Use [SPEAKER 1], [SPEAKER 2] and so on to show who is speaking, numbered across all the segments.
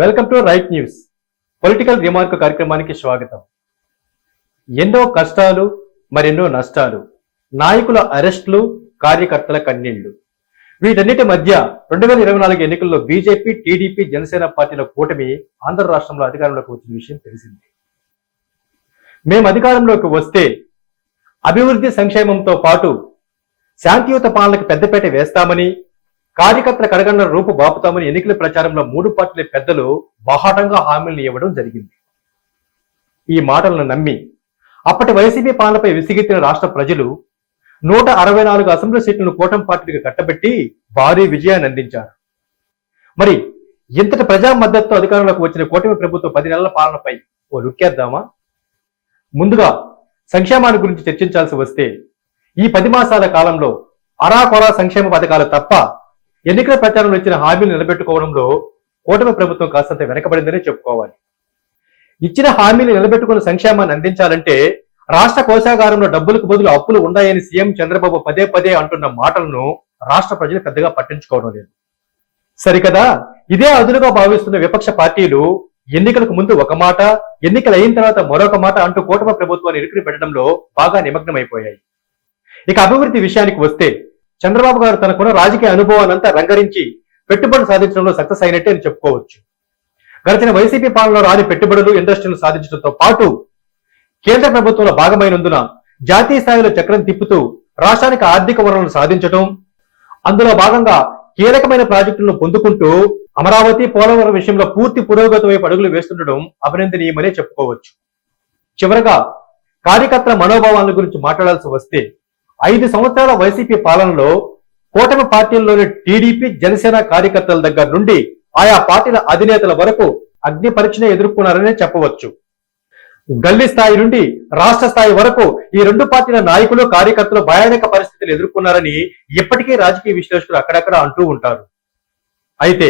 [SPEAKER 1] Welcome to Right News. Political remark కార్యక్రమానికి స్వాగతం. ఎన్నో కష్టాలు మరెన్నో నష్టాలు. నాయకుల అరెస్టులు కార్యకర్తల కన్నీళ్ళు. వీటన్నిటి మధ్య రెండు వేల ఇరవై నాలుగు ఎన్నికల్లో బీజేపీ టీడీపీ జనసేన పార్టీల కూటమి ఆంధ్ర రాష్ట్రంలో అధికారంలోకి వచ్చిన విషయం తెలిసింది. మేము అధికారంలోకి వస్తే అభివృద్ధి సంక్షేమంతో పాటు శాంతియుత పాలనకు పెద్దపేట వేస్తామని కార్యకర్తల కడగండ్ల రూపు బాపుతామని ఎన్నికల ప్రచారంలో మూడు పార్టీల పెద్దలు బాహాటంగా హామీలను ఇవ్వడం జరిగింది. ఈ మాటలను నమ్మి అప్పటి వైసీపీ పాలనపై విసిగెత్తిన రాష్ట్ర ప్రజలు నూట అరవై నాలుగు అసెంబ్లీ సీట్లను కూటమి పార్టీకి కట్టబెట్టి భారీ విజయాన్ని అందించారు. మరి ఇంతటి ప్రజా మద్దతు అధికారంలోకి వచ్చిన కూటమి ప్రభుత్వం పది నెలల పాలనపై ఓ లుక్కేద్దామా ముందుగా సంక్షేమాన్ని గురించి చర్చించాల్సి వస్తే ఈ పది మాసాల కాలంలో అరాకొరా సంక్షేమ పథకాలు తప్ప ఎన్నికల ప్రచారంలో ఇచ్చిన హామీలు నిలబెట్టుకోవడంలో కూటమి ప్రభుత్వం కాస్తంత వెనకబడిందనే చెప్పుకోవాలి. ఇచ్చిన హామీలు నిలబెట్టుకున్న సంక్షేమాన్ని అందించాలంటే రాష్ట్ర కోశాగారంలో డబ్బులకు బదులు అప్పులు ఉన్నాయని సీఎం చంద్రబాబు పదే పదే అంటున్న మాటలను రాష్ట్ర ప్రజలు పెద్దగా పట్టించుకోవడం లేదు. సరికదా? ఇదే అదునుగా భావిస్తున్న విపక్ష పార్టీలు ఎన్నికలకు ముందు ఒక మాట ఎన్నికలు అయిన తర్వాత మరొక మాట అంటూ కూటమి ప్రభుత్వాన్ని ఇరుకుని పెట్టడంలో బాగా నిమగ్నమైపోయాయి. ఇక అభివృద్ధి విషయానికి వస్తే చంద్రబాబు గారు తనకున్న రాజకీయ అనుభవాన్నంతా రంగరించి పెట్టుబడులు సాధించడంలో సక్సెస్ అయినట్టే అని చెప్పుకోవచ్చు. గడిచిన వైసీపీ పాలనలో రాని పెట్టుబడులు ఇండస్ట్రీలు సాధించడంతో పాటు కేంద్ర ప్రభుత్వంలో భాగమైనందున జాతీయ స్థాయిలో చక్రం తిప్పుతూ రాష్ట్రానికి ఆర్థిక వనరులను సాధించడం అందులో భాగంగా కీలకమైన ప్రాజెక్టులను పొందుకుంటూ అమరావతి పోలవరం విషయంలో పూర్తి పురోగతి వైపు అడుగులు వేస్తుండడం అభినందనీయమనే చెప్పుకోవచ్చు. చివరగా కార్యకర్తల మనోభావాల గురించి మాట్లాడాల్సి వస్తే ఐదు సంవత్సరాల వైసీపీ పాలనలో కూటమి పార్టీల్లోని టీడీపీ జనసేన కార్యకర్తల దగ్గర నుండి ఆయా పార్టీల అధినేతల వరకు అగ్ని పరీక్షను ఎదుర్కొన్నారనే చెప్పవచ్చు. గల్లీ స్థాయి నుండి రాష్ట్ర స్థాయి వరకు ఈ రెండు పార్టీల నాయకులు కార్యకర్తలు భయానక పరిస్థితులు ఎదుర్కొన్నారని ఇప్పటికీ రాజకీయ విశ్లేషకులు అక్కడక్కడ అంటూ ఉంటారు. అయితే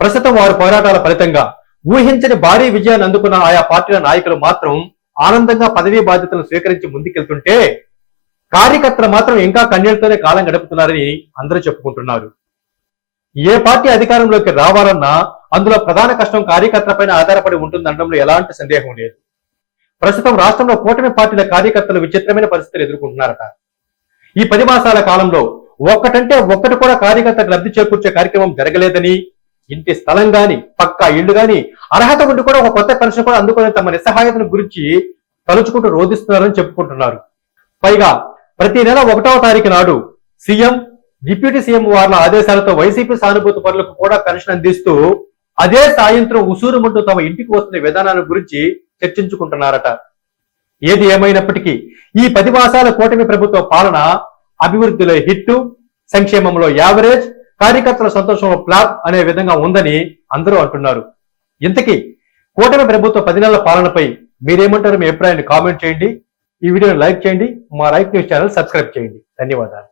[SPEAKER 1] ప్రస్తుతం వారి పోరాటాల ఫలితంగా ఊహించని భారీ విజయాన్ని అందుకున్న ఆయా పార్టీల నాయకులు మాత్రం ఆనందంగా పదవీ బాధ్యతలను స్వీకరించి ముందుకెళ్తుంటే కార్యకర్తలు మాత్రం ఇంకా కన్నీళ్ళతోనే కాలం గడుపుతున్నారని అందరూ చెప్పుకుంటున్నారు. ఏ పార్టీ అధికారంలోకి రావాలన్నా అందులో ప్రధాన కష్టం కార్యకర్తలపైన ఆధారపడి ఉంటుందనడంలో ఎలాంటి సందేహం లేదు. ప్రస్తుతం రాష్ట్రంలో కూటమి పార్టీల కార్యకర్తలు విచిత్రమైన పరిస్థితులు ఎదుర్కొంటున్నారట. ఈ పది మాసాల కాలంలో ఒక్కటంటే ఒక్కటి కూడా కార్యకర్తకు లబ్ధి చేకూర్చే కార్యక్రమం జరగలేదని ఇంటి స్థలం గాని పక్కా ఇళ్ళు గాని అర్హత ఉండి కూడా ఒక కొత్త పెన్షన్ కూడా అందుకునే తమ నిస్సహాయతను గురించి తలుచుకుంటూ రోధిస్తున్నారని చెప్పుకుంటున్నారు. పైగా ప్రతి నెల ఒకటవ తారీఖు నాడు సీఎం డిప్యూటీ సీఎం వార్ల ఆదేశాలతో వైసీపీ సానుభూతి పనులకు కూడా పెన్షన్ అందిస్తూ అదే సాయంత్రం ఉసూరుమంటూ తమ ఇంటికి వస్తున్న విధానాల గురించి చర్చించుకుంటున్నారట. ఏది ఏమైనప్పటికీ ఈ పది మాసాల కూటమి ప్రభుత్వ పాలన అభివృద్ధిలో హిట్టు సంక్షేమంలో యావరేజ్ కార్యకర్తల సంతోషంలో ప్లాప్ అనే విధంగా ఉందని అందరూ అంటున్నారు. ఇంతకీ కూటమి ప్రభుత్వ పది నెలల పాలనపై మీరేమంటారు మీ అభిప్రాయాన్ని కామెంట్ చేయండి. ఈ వీడియోని లైక్ చేయండి. మా లైక్ న్యూస్ ఛానల్ సబ్స్క్రైబ్ చేయండి. ధన్యవాదాలు.